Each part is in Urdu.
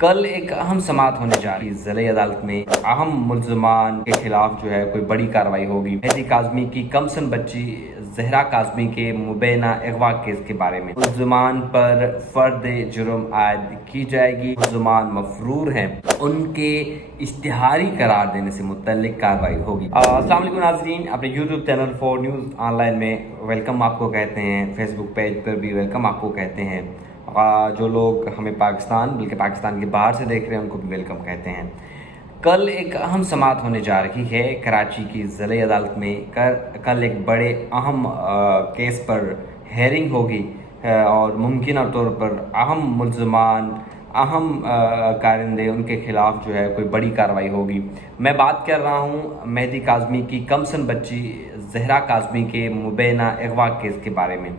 کل ایک اہم سماعت ہونے جا رہی ہے ضلعی عدالت میں اہم ملزمان کے خلاف جو ہے کوئی بڑی کارروائی ہوگی۔ مہدی کاظمی کی کمسن بچی زہرا کاظمی کے مبینہ اغوا کیس کے بارے میں ملزمان پر فرد جرم عائد کی جائے گی۔ ملزمان مفرور ہیں، ان کے اشتہاری قرار دینے سے متعلق کارروائی ہوگی۔ السلام علیکم ناظرین، اپنے YouTube channel 4 news on line میں ویلکم آپ کو کہتے ہیں، فیس بک پیج پر بھی ویلکم آپ کو کہتے ہیں۔ جو لوگ ہمیں پاکستان بلکہ پاکستان کے باہر سے دیکھ رہے ہیں ان کو بھی ویلکم کہتے ہیں۔ کل ایک اہم سماعت ہونے جا رہی ہے کراچی کی ضلعی عدالت میں۔ کل ایک بڑے اہم کیس پر ہیئرنگ ہوگی اور ممکنہ طور پر اہم ملزمان، اہم کارندے، ان کے خلاف جو ہے کوئی بڑی کارروائی ہوگی۔ میں بات کر رہا ہوں مہدی کاظمی کی کمسن بچی زہرا کاظمی کے مبینہ اغوا کیس کے بارے میں،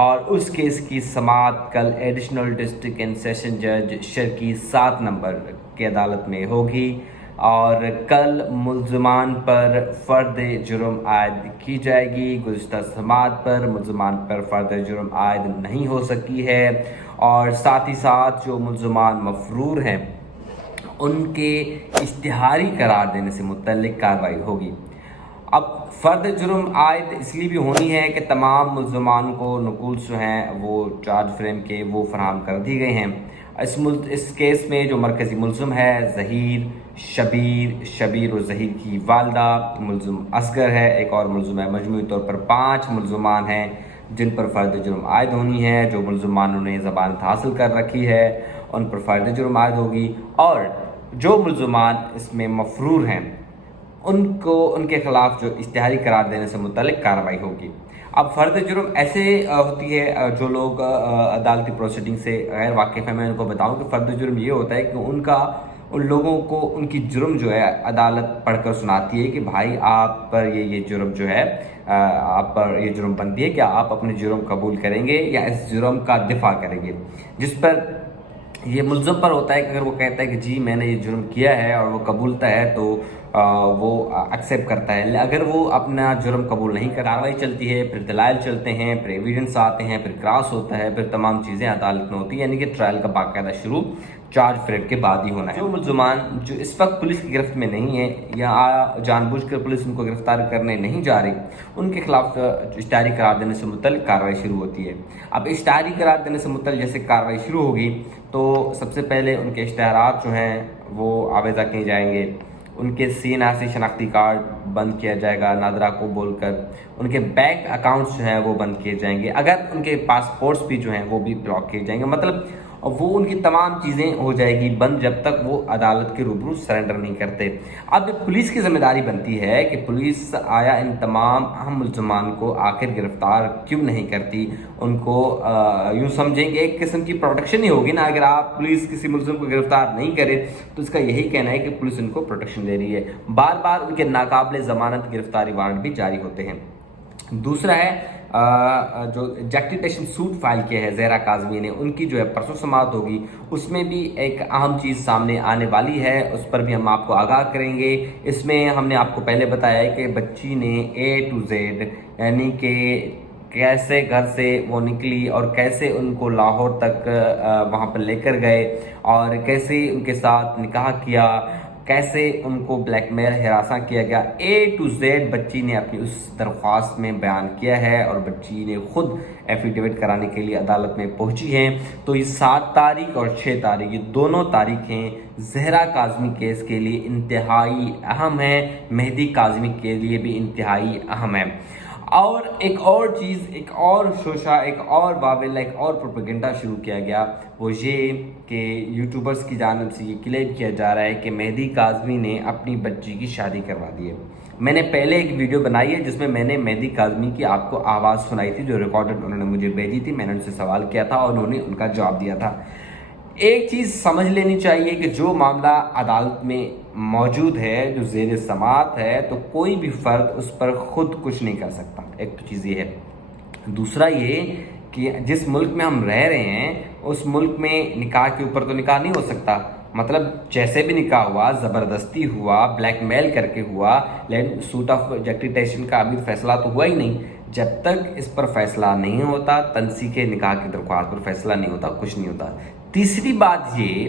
اور اس کیس کی سماعت کل ایڈیشنل ڈسٹرکٹ اینڈ سیشن جج شرکی 7 نمبر کی عدالت میں ہوگی، اور کل ملزمان پر فرد جرم عائد کی جائے گی۔ گزشتہ سماعت پر ملزمان پر فرد جرم عائد نہیں ہو سکی ہے، اور ساتھ ہی ساتھ جو ملزمان مفرور ہیں ان کے اشتہاری قرار دینے سے متعلق کارروائی ہوگی۔ اب فرد جرم عائد اس لیے بھی ہونی ہے کہ تمام ملزمان کو نقولز جو ہیں وہ چارج فریم کے وہ فراہم کر دی گئے ہیں۔ اس کیس میں جو مرکزی ملزم ہے ظہیر، شبیر اور ظہیر کی والدہ، ملزم اصغر ہے، ایک اور ملزم ہے۔ مجموعی طور پر 5 ملزمان ہیں جن پر فرد جرم عائد ہونی ہے۔ جو ملزمانوں نے ضمانت حاصل کر رکھی ہے ان پر فرد جرم عائد ہوگی، اور جو ملزمان اس میں مفرور ہیں ان کے خلاف جو اشتہاری قرار دینے سے متعلق کارروائی ہوگی۔ اب فرد جرم ایسے ہوتی ہے، جو لوگ عدالتی پروسیڈنگ سے غیر واقف ہیں، میں ان کو بتاؤں کہ فرد جرم یہ ہوتا ہے کہ ان لوگوں کو ان کی جرم جو ہے عدالت پڑھ کر سناتی ہے کہ بھائی آپ پر یہ جرم جو ہے، آپ پر یہ جرم بنتی ہے، کیا آپ اپنے جرم قبول کریں گے یا اس جرم کا دفاع کریں گے؟ جس پر یہ ملزم پر ہوتا ہے کہ اگر وہ کہتا ہے کہ جی میں نے یہ جرم کیا ہے اور وہ قبولتا ہے تو وہ ایکسیپٹ کرتا ہے۔ اگر وہ اپنا جرم قبول نہیں کرتا، کارروائی چلتی ہے، پھر دلائل چلتے ہیں، پھر ایویڈنس آتے ہیں، پھر کراس ہوتا ہے، پھر تمام چیزیں عدالت میں ہوتی ہیں، یعنی کہ ٹرائل کا باقاعدہ شروع چارج فریم کے بعد ہی ہونا ہے۔ جو ملزمان جو اس وقت پولیس کی گرفت میں نہیں ہیں یا جان بوجھ کر پولیس ان کو گرفتار کرنے نہیں جا رہی، ان کے خلاف اشتہاری قرار دینے سے متعلق کارروائی شروع ہوتی ہے۔ اب اشتہاری قرار دینے سے متعلق جیسے کارروائی شروع ہوگی تو سب سے پہلے ان کے اشتہارات جو ہیں وہ آویزہ کیے جائیں گے، ان کے CNRC شناختی کارڈ بند کیا جائے گا نادرا کو بول کر، ان کے بینک اکاؤنٹس جو ہیں وہ بند کیے جائیں گے، اگر ان کے پاسپورٹس بھی جو ہیں وہ بھی بلاک کیے جائیں گے، مطلب وہ ان کی تمام چیزیں ہو جائے گی بند جب تک وہ عدالت کے روبرو سرنڈر نہیں کرتے۔ اب پولیس کی ذمہ داری بنتی ہے کہ پولیس آیا ان تمام اہم ملزمان کو آخر گرفتار کیوں نہیں کرتی؟ ان کو یوں سمجھیں کہ ایک قسم کی پروٹیکشن ہی ہوگی نا، اگر آپ پولیس کسی ملزم کو گرفتار نہیں کرے تو اس کا یہی کہنا ہے کہ پولیس ان کو پروٹیکشن دے رہی ہے۔ بار بار ان کے ناقابل ضمانت گرفتاری وارنٹ بھی جاری ہوتے ہیں۔ دوسرا ہے جو ایجیکٹیشن سوٹ فائل کیا ہے زہرا کاظمی نے، ان کی جو ہے پرسوں سماعت ہوگی، اس میں بھی ایک اہم چیز سامنے آنے والی ہے، اس پر بھی ہم آپ کو آگاہ کریں گے۔ اس میں ہم نے آپ کو پہلے بتایا ہے کہ بچی نے A to Z یعنی کہ کیسے گھر سے وہ نکلی اور کیسے ان کو لاہور تک وہاں پر لے کر گئے، اور کیسے ان کے ساتھ نکاح کیا، کیسے ان کو بلیک میل ہراساں کیا گیا، A to Z بچی نے اپنی اس درخواست میں بیان کیا ہے، اور بچی نے خود ایفیڈیوٹ کرانے کے لیے عدالت میں پہنچی ہیں۔ تو یہ 7 تاریخ اور 6 تاریخ، یہ دونوں تاریخیں زہرا کاظمی کیس کے لیے انتہائی اہم ہیں، مہدی کاظمی کے لیے بھی انتہائی اہم ہے۔ اور ایک اور چیز، ایک اور شوشہ، ایک اور واول، ایک اور پروپیگنڈا شروع کیا گیا، وہ یہ کہ یوٹیوبرز کی جانب سے یہ کلیم کیا جا رہا ہے کہ مہدی کاظمی نے اپنی بچی کی شادی کروا دی ہے۔ میں نے پہلے ایک ویڈیو بنائی ہے جس میں میں نے مہدی کاظمی کی آپ کو آواز سنائی تھی، جو ریکارڈڈ انہوں نے مجھے بھیجی تھی، میں نے ان سے سوال کیا تھا اور انہوں نے ان کا جواب دیا تھا۔ ایک چیز سمجھ لینی چاہیے کہ جو معاملہ عدالت میں موجود ہے، جو زیر سماعت ہے، تو کوئی بھی فرد اس پر خود کچھ نہیں کر سکتا، ایک تو چیز یہ ہے۔ دوسرا یہ کہ جس ملک میں ہم رہ رہے ہیں اس ملک میں نکاح کے اوپر تو نکاح نہیں ہو سکتا، مطلب جیسے بھی نکاح ہوا، زبردستی ہوا، بلیک میل کر کے ہوا، لیکن سوٹ آف ایجیکٹیشن کا ابھی فیصلہ تو ہوا ہی نہیں۔ جب تک اس پر فیصلہ نہیں ہوتا، تنسیخ نکاح کی درخواست پر فیصلہ نہیں ہوتا، کچھ نہیں ہوتا۔ تیسری بات یہ